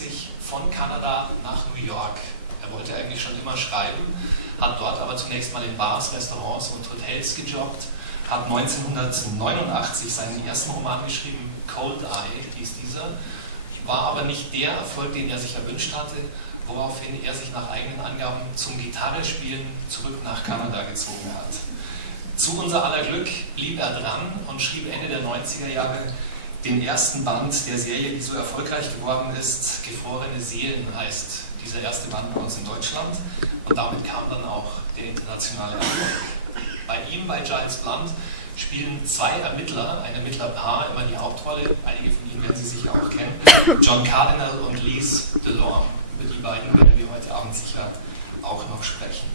1988 von Kanada nach New York. Er wollte eigentlich schon immer schreiben, hat dort aber zunächst mal in Bars, Restaurants und Hotels gejobbt, hat 1989 seinen ersten Roman geschrieben, Cold Eye hieß dieser, war aber nicht der Erfolg, den er sich erwünscht hatte, woraufhin er sich nach eigenen Angaben zum Gitarrespielen zurück nach Kanada gezogen hat. Zu unser aller Glück blieb er dran und schrieb Ende der 90er Jahre den ersten Band der Serie, die so erfolgreich geworden ist. Gefrorene Seelen heißt dieser erste Band bei uns in Deutschland, und damit kam dann auch der internationale Erfolg. Bei ihm, bei Giles Blunt, spielen zwei Ermittler, ein Ermittlerpaar, immer die Hauptrolle. Einige von Ihnen werden sie sicher auch kennen. John Cardinal und Lise DeLorme. Über die beiden werden wir heute Abend sicher auch noch sprechen.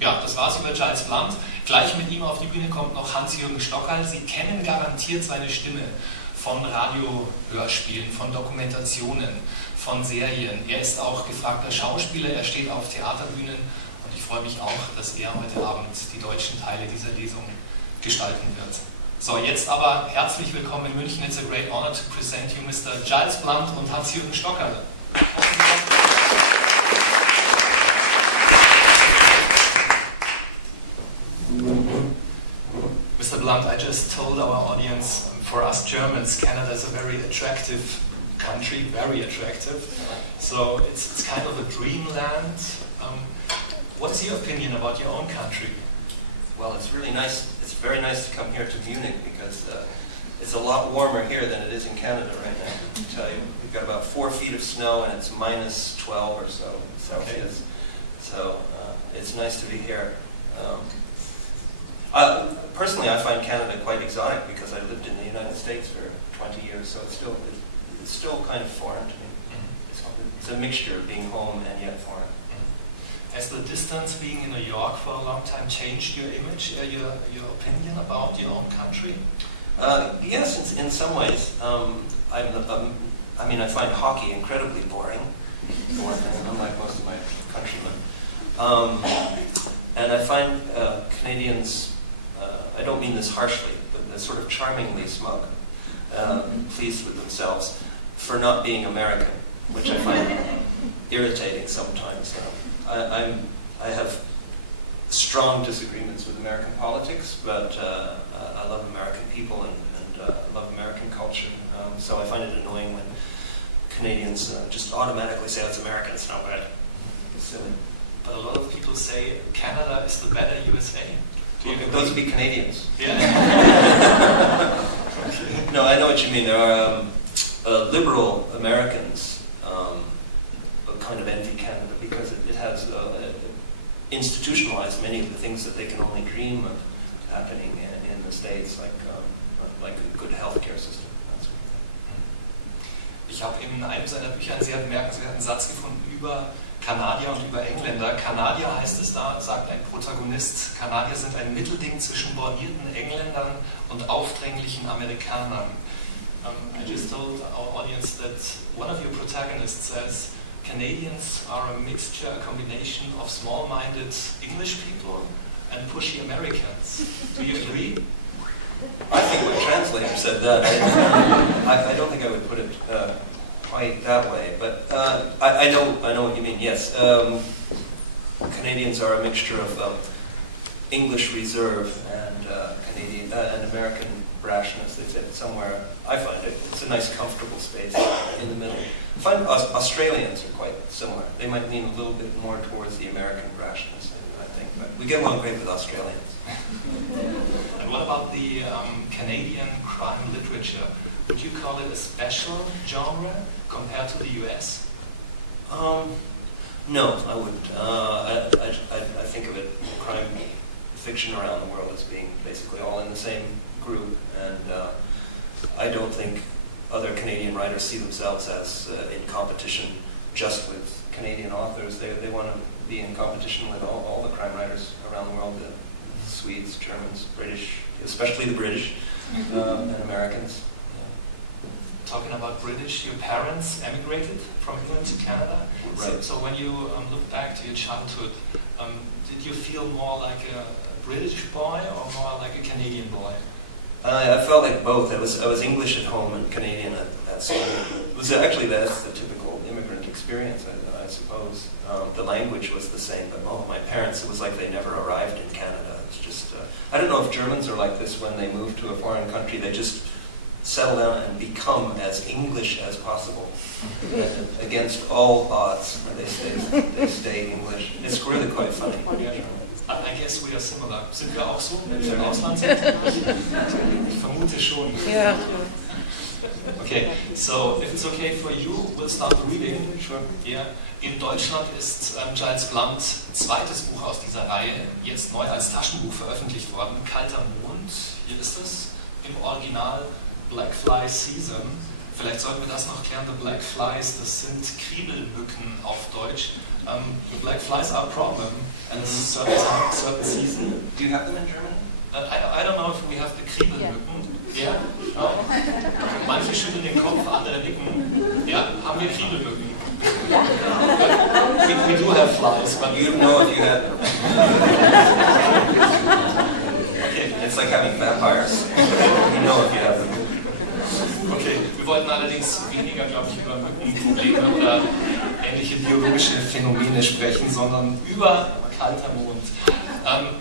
Ja, das war's über Giles Blunt. Gleich mit ihm auf die Bühne kommt noch Hans-Jürgen Stockerl. Sie kennen garantiert seine Stimme von Radiohörspielen, von Dokumentationen, von Serien. Er ist auch gefragter Schauspieler, er steht auf Theaterbühnen, und ich freue mich auch, dass er heute Abend die deutschen Teile dieser Lesung gestalten wird. So, jetzt aber herzlich willkommen in München. It's a great honor to present you Mr. Giles Blunt und Hans-Jürgen Stockerl. Mr. Blunt, I just told our audience, for us Germans, Canada is a very attractive country, very attractive. So it's kind of a dreamland. What's your opinion about your own country? Well, it's really nice. It's very nice to come here to Munich because it's a lot warmer here than it is in Canada right now. I can tell you, we've got about 4 feet of snow and it's minus 12 or so Celsius. Okay. So it's nice to be here. Personally, I find Canada quite exotic because I lived in the United States for 20 years, so it's still kind of foreign to me. Mm-hmm. It's a mixture of being home and yet foreign. Mm-hmm. Has the distance being in New York for a long time changed your image, your opinion about your own country? Yes, in some ways. I mean, I find hockey incredibly boring, for one thing, unlike most of my countrymen. And I find Canadians, I don't mean this harshly, but they're sort of charmingly smug, pleased with themselves for not being American, which I find irritating sometimes. I have strong disagreements with American politics, but I love American people and I love American culture. So I find it annoying when Canadians just automatically say, it's American, it's not bad. It's silly. But a lot of people say Canada is the better USA. Those would be Canadians. Yeah. No, I know what you mean. There are liberal Americans kind of envy Canada because it has institutionalized many of the things that they can only dream of happening in the States, like a good healthcare system. Ich habe in einem seiner Bücher einen sehr bemerkenswerten Satz gefunden über Kanadier und über Engländer. Kanadier heißt es da, sagt ein Protagonist, Kanadier sind ein Mittelding zwischen bornierten Engländern und aufdringlichen Amerikanern. I just told our audience that one of your protagonists says Canadians are a mixture, a combination of small-minded English people and pushy Americans. Do you agree? I think my translator said that. I don't think I would put it quite that way, but I know what you mean. Yes, Canadians are a mixture of English reserve and Canadian and American brashness. They fit somewhere. I find it's a nice, comfortable space in the middle. I find Australians are quite similar. They might lean a little bit more towards the American brashness, I think, but we get along great with Australians. And what about the Canadian crime literature? Would you call it a special genre compared to the US? No, I wouldn't. I think of it, crime fiction around the world as being basically all in the same group, and I don't think other Canadian writers see themselves as in competition just with Canadian authors. They want to be in competition with all the crime writers around the world, the Swedes, Germans, British, especially the British, and Americans. Talking about British, your parents emigrated from England to Canada. Right. So when you look back to your childhood, did you feel more like a British boy or more like a Canadian boy? I felt like both. I was English at home and Canadian at school. It was actually that's the typical immigrant experience, I suppose. The language was the same, but my parents, it was like they never arrived in Canada. It's just, I don't know if Germans are like this when they move to a foreign country. They just settle down and become as English as possible. Against all odds, they stay English. It's really quite funny. I guess we are similar. Sind wir auch so, wenn wir im Ausland sind? Ich vermute schon. Yeah. Okay, so if it's okay for you, we'll start the reading. Sure. Yeah. In Deutschland ist Giles Blunt zweites Buch aus dieser Reihe, jetzt neu als Taschenbuch veröffentlicht worden. Kalter Mond, hier ist es, im Original Black Fly Season. Vielleicht sollten wir das noch klären. The Black Flies, das sind Kriebelmücken auf Deutsch. The Black Flies are a problem, and it's certain season. Do you have them in German? I don't know if we have the Kriebelmücken. Ja? No? Manche schütteln den Kopf, andere nicken. Ja, haben wir Kriebelmücken? we do have flies, but you don't know if you have them. Okay. It's like having vampires. You know if you have them. Okay, wir wollten allerdings weniger, glaube ich, über Mückenprobleme oder ähnliche biologische Phänomene sprechen, sondern über kalter Mond.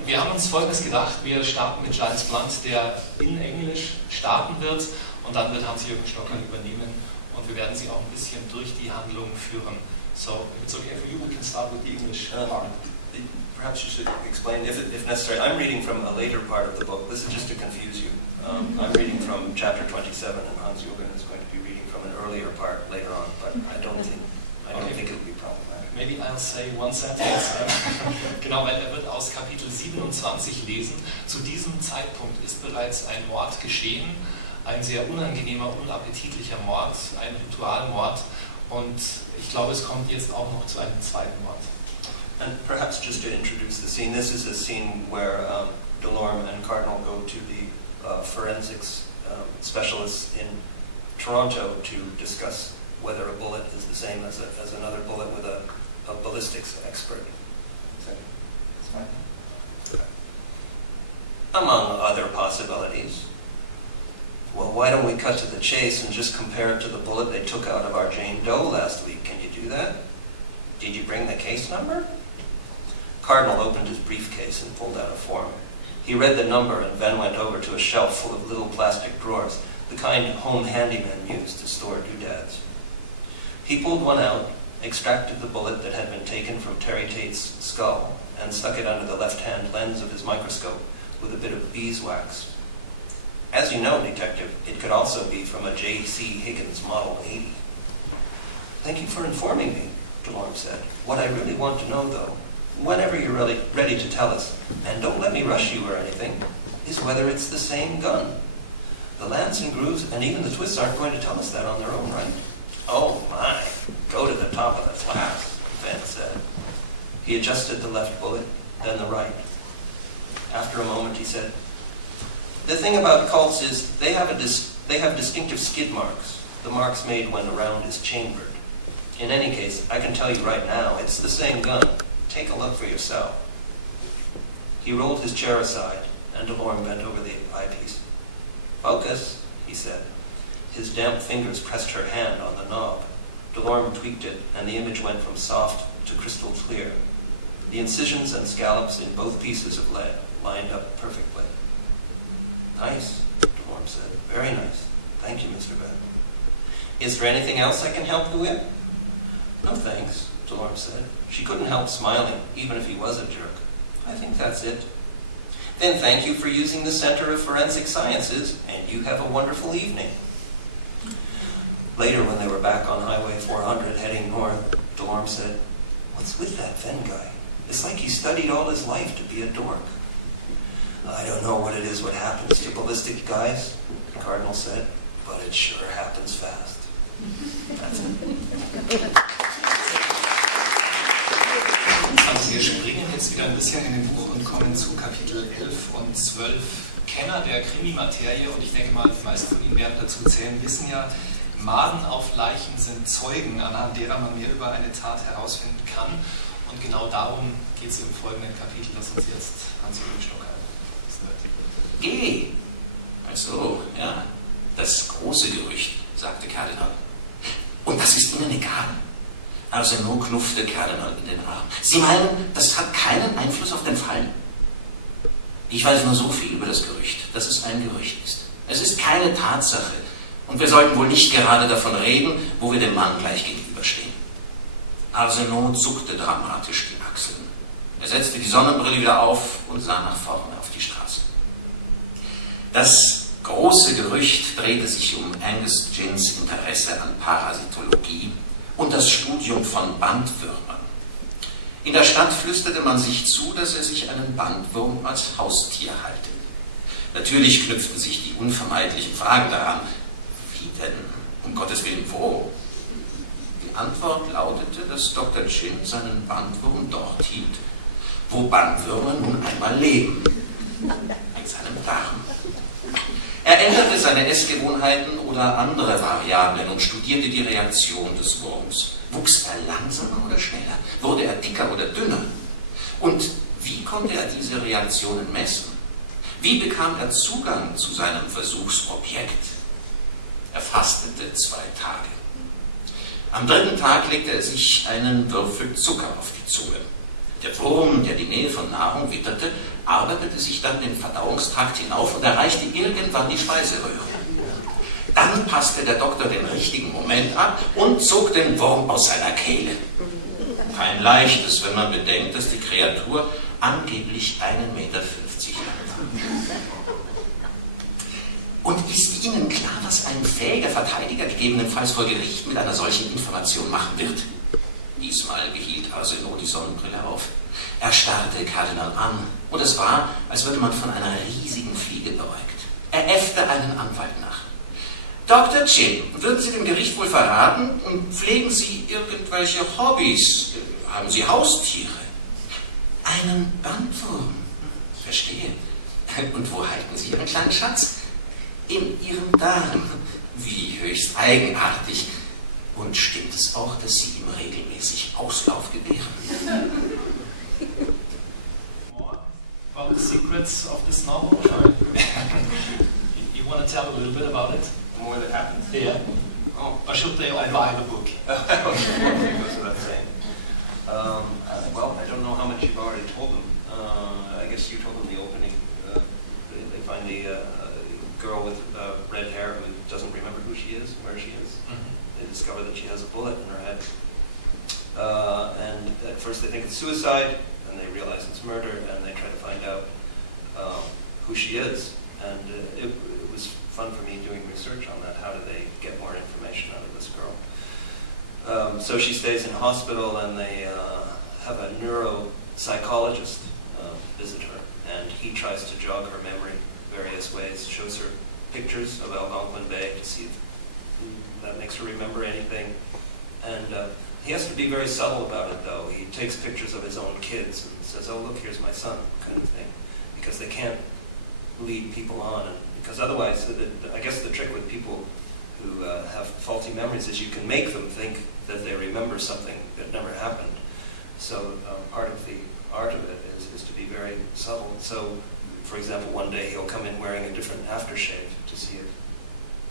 Wir haben uns Folgendes gedacht, wir starten mit Giles Blunt, der in Englisch starten wird und dann wird Hans-Jürgen Stocker übernehmen und wir werden Sie auch ein bisschen durch die Handlung führen. So, if it's okay for you, we can start with the English part. Perhaps you should explain, if necessary. I'm reading from a later part of the book. This is just to confuse you. I'm reading from chapter 27, and Hans-Jürgen is going to be reading from an earlier part later on, but I don't think it will be problematic. Maybe I'll say one sentence. Genau, weil er wird aus Kapitel 27 lesen. Zu diesem Zeitpunkt ist bereits ein Mord geschehen, ein sehr unangenehmer, unappetitlicher Mord, ein Ritualmord. Und ich glaube, es kommt jetzt auch noch zu einem zweiten Mord. And perhaps just to introduce the scene, this is a scene where Delorme and Cardinal go to the forensics specialists in Toronto to discuss whether a bullet is the same as another bullet with a ballistics expert. Among other possibilities. Well, why don't we cut to the chase and just compare it to the bullet they took out of our Jane Doe last week? Can you do that? Did you bring the case number? Cardinal opened his briefcase and pulled out a form. He read the number and then went over to a shelf full of little plastic drawers, the kind home handymen used to store doodads. He pulled one out, extracted the bullet that had been taken from Terry Tate's skull, and stuck it under the left-hand lens of his microscope with a bit of beeswax. As you know, Detective, it could also be from a J.C. Higgins Model 80. Thank you for informing me, Delorme said. What I really want to know, though, whenever you're ready to tell us, and don't let me rush you or anything, is whether it's the same gun. The lance and grooves and even the twists aren't going to tell us that on their own, right? Oh my, go to the top of the class, Van said. He adjusted the left bullet, then the right. After a moment he said, the thing about Colts is they have distinctive skid marks, the marks made when the round is chambered. In any case, I can tell you right now, it's the same gun. Take a look for yourself. He rolled his chair aside, and Delorme bent over the eyepiece. Focus, he said. His damp fingers pressed her hand on the knob. Delorme tweaked it, and the image went from soft to crystal clear. The incisions and scallops in both pieces of lead lined up perfectly. Nice, Delorme said. Very nice. Thank you, Mr. Bennett. Is there anything else I can help you with? No thanks, Delorme said. She couldn't help smiling, even if he was a jerk. I think that's it. Then thank you for using the Center of Forensic Sciences, and you have a wonderful evening. Later, when they were back on Highway 400 heading north, Delorme said, what's with that Venn guy? It's like he studied all his life to be a dork. I don't know what it is what happens to ballistic guys, Cardinal said, but it sure happens fast. That's it. Also wir springen jetzt wieder ein bisschen in den Buch und kommen zu Kapitel 11 und 12. Kenner der Krimimaterie, und ich denke mal, die meisten von Ihnen werden dazu zählen, wissen ja, Maden auf Leichen sind Zeugen, anhand derer man mehr über eine Tat herausfinden kann. Und genau darum geht es im folgenden Kapitel, das uns jetzt Hans-Jürgen Stocker Geh! Ach so, ja, das große Gerücht, sagte Kardinal. Und das ist Ihnen egal? Arsenault knuffte Kardinal in den Arm. Sie meinen, das hat keinen Einfluss auf den Fall? Ich weiß nur so viel über das Gerücht, dass es ein Gerücht ist. Es ist keine Tatsache. Und wir sollten wohl nicht gerade davon reden, wo wir dem Mann gleich gegenüberstehen. Arsenault zuckte dramatisch die Achseln. Er setzte die Sonnenbrille wieder auf und sah nach vorne auf die Straße. Das große Gerücht drehte sich um Angus Gins Interesse an Parasitologie und das Studium von Bandwürmern. In der Stadt flüsterte man sich zu, dass er sich einen Bandwurm als Haustier halte. Natürlich knüpften sich die unvermeidlichen Fragen daran. Wie denn? Um Gottes Willen, wo? Die Antwort lautete, dass Dr. Gin seinen Bandwurm dort hielt, wo Bandwürmer nun einmal leben, in seinem Darm. Er änderte seine Essgewohnheiten oder andere Variablen und studierte die Reaktion des Wurms. Wuchs er langsamer oder schneller? Wurde er dicker oder dünner? Und wie konnte er diese Reaktionen messen? Wie bekam er Zugang zu seinem Versuchsobjekt? Er fastete 2 Tage. Am 3. Tag legte er sich einen Würfel Zucker auf die Zunge. Der Wurm, der die Nähe von Nahrung witterte, arbeitete sich dann den Verdauungstrakt hinauf und erreichte irgendwann die Speiseröhre. Dann passte der Doktor den richtigen Moment ab und zog den Wurm aus seiner Kehle. Kein leichtes, wenn man bedenkt, dass die Kreatur angeblich 1,50 Meter lang war. Und ist Ihnen klar, was ein fähiger Verteidiger gegebenenfalls vor Gericht mit einer solchen Information machen wird? Diesmal behielt Arsenault die Sonnenbrille auf. Er starrte Kardinal an, und es war, als würde man von einer riesigen Fliege beäugt. Er äffte einen Anwalt nach. Dr. Gin, würden Sie dem Gericht wohl verraten? Und pflegen Sie irgendwelche Hobbys? Haben Sie Haustiere? Einen Bandwurm. Verstehe. Und wo halten Sie Ihren kleinen Schatz? In Ihrem Darm. Wie höchst eigenartig. Und stimmt es auch, dass Sie ihm regelmäßig Auslauf gewähren? More about the secrets of this novel? You want to tell a little bit about it? More that happened? Yeah. Oh. Or should they all buy the book? Goes without saying. Well, I don't know how much you've already told them. I guess you told them the opening. They find the girl with red hair who doesn't remember who she is, where she is. Mm-hmm. They discover that she has a bullet in her head. And at first they think it's suicide, and they realize it's murder, and they try to find out who she is. And it was fun for me doing research on that. How do they get more information out of this girl? So she stays in hospital, and they have a neuropsychologist visit her, and he tries to jog her memory various ways, shows her pictures of Algonquin Bay to see if that makes her remember anything. And he has to be very subtle about it, though. He takes pictures of his own kids and says, oh, look, here's my son, kind of thing, because they can't lead people on. And because otherwise, I guess the trick with people who have faulty memories is you can make them think that they remember something that never happened. So part of the art of it is to be very subtle. So, for example, one day he'll come in wearing a different aftershave to see if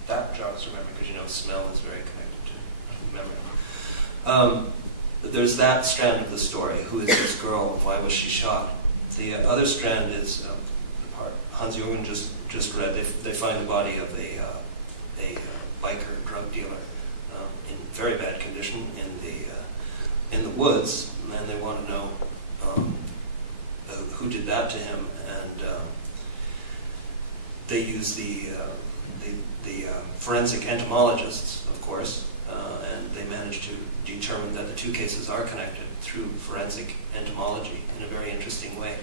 that jogs her memory, because you know smell is very connected to memory. There's that strand of the story. Who is this girl and why was she shot? The other strand is the part Hans-Jürgen just read. They find the body of a biker drug dealer in very bad condition in the woods, and they want to know who did that to him. And they use the forensic entomologists, of course, and they managed to determine that the two cases are connected through forensic entomology in a very interesting way.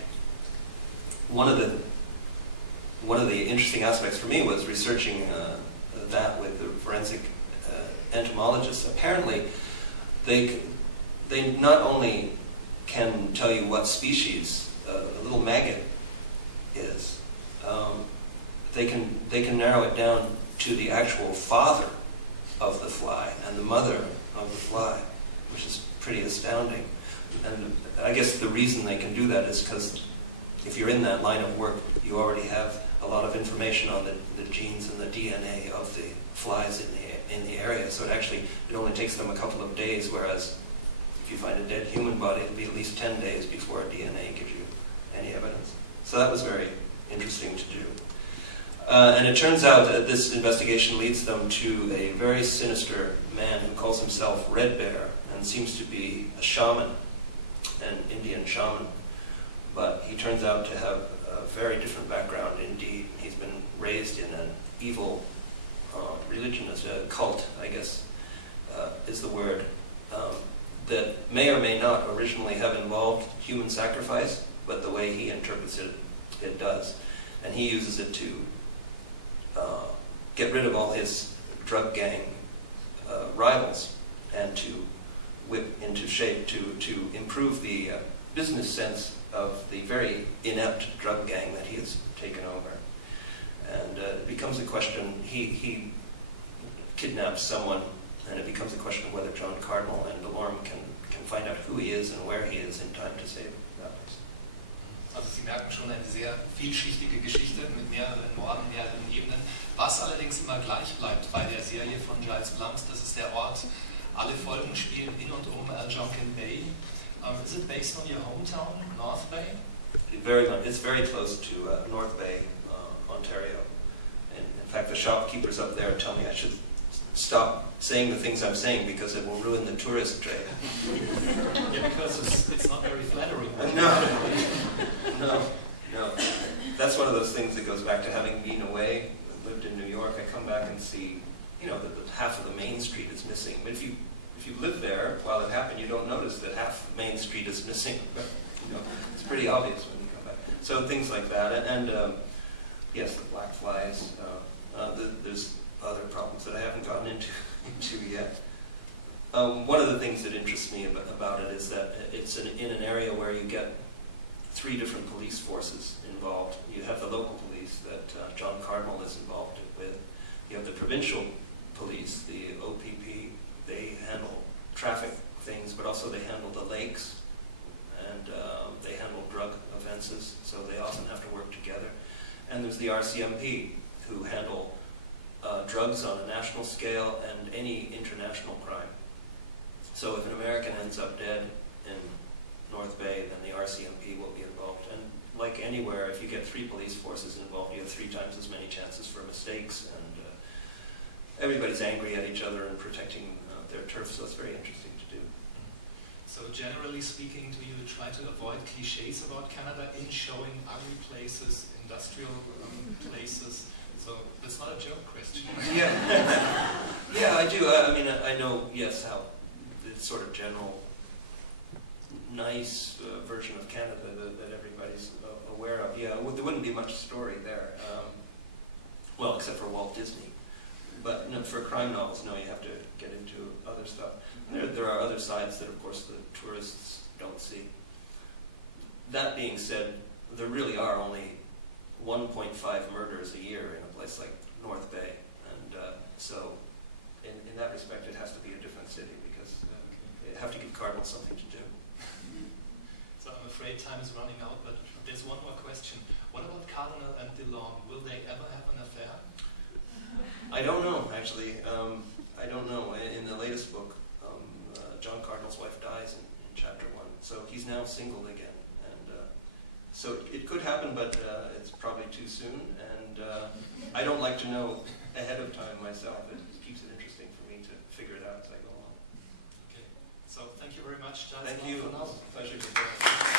One of the interesting aspects for me was researching that with the forensic entomologists. Apparently, they not only can tell you what species a little maggot is, they can narrow it down to the actual father of the fly and the mother of the fly, which is pretty astounding. And I guess the reason they can do that is because if you're in that line of work, you already have a lot of information on the genes and the DNA of the flies in the area. So it only takes them a couple of days, whereas if you find a dead human body, it'll be at least 10 days before DNA gives you any evidence. So that was very interesting to do. And it turns out that this investigation leads them to a very sinister man who calls himself Red Bear and seems to be a shaman, an Indian shaman. But he turns out to have a very different background indeed. He's been raised in an evil religion, as a cult, I guess, is the word, that may or may not originally have involved human sacrifice, but the way he interprets it, it does. And he uses it to get rid of all his drug gang rivals and to whip into shape, to improve the business sense of the very inept drug gang that he has taken over. And it becomes a question, he kidnaps someone, and it becomes a question of whether John Cardinal and Delorme can find out who he is and where he is in time to save that person. Also Sie merken schon eine sehr vielschichtige Geschichte mit mehreren Morden, mehreren Ebenen. Was allerdings immer gleich bleibt bei der Serie von Giles Blunt, das ist der Ort. Alle Folgen spielen in und um Algonquin Bay. Is it based on your hometown, North Bay? It's very close to North Bay, Ontario. And in fact, the shopkeepers up there tell me I should stop saying the things I'm saying because it will ruin the tourist trade. Yeah, because it's not very flattering. No. That's one of those things that goes back to having been away, lived in New York. I come back and see, that half of the main street is missing. But if you live there while it happened, you don't notice that half of Main Street is missing. It's pretty obvious when you come back. So things like that, and yes, the black flies. There's other problems that I haven't gotten into yet. One of the things that interests me about it is that it's in an area where you get 3 different police forces involved. You have the local police that John Cardinal is involved with. You have the provincial police, the OPP. They handle traffic things, but also they handle the lakes, and they handle drug offenses, so they often have to work together. And there's the RCMP, who handle drugs on a national scale and any international crime. So if an American ends up dead in North Bay, then the RCMP will be involved. And like anywhere, if you get 3 police forces involved, you have 3 times as many chances for mistakes, and everybody's angry at each other and protecting their turf, so it's very interesting to do. So generally speaking, do you try to avoid cliches about Canada in showing ugly places, industrial places? So that's not a joke, Christian. Yeah, I do. I know, yes, how the sort of general nice version of Canada that everybody's aware of. Yeah, there wouldn't be much story there. Well, except for Walt Disney. But for crime novels, no, you have to get into other stuff. There are other sides that, of course, the tourists don't see. That being said, there really are only 1.5 murders a year in a place like North Bay, and so in that respect, it has to be a different city because you have to give Cardinal something to do. So I'm afraid time is running out, but there's one more question. What about Cardinal and Delorme? Will they ever have an affair? I don't know, actually. I don't know. In the latest book, John Cardinal's wife dies in chapter 1, so he's now single again. And so it could happen, but it's probably too soon. And I don't like to know ahead of time myself. It keeps it interesting for me to figure it out as I go along. Okay. So thank you very much, Giles. Thank you. For now. Pleasure to be here.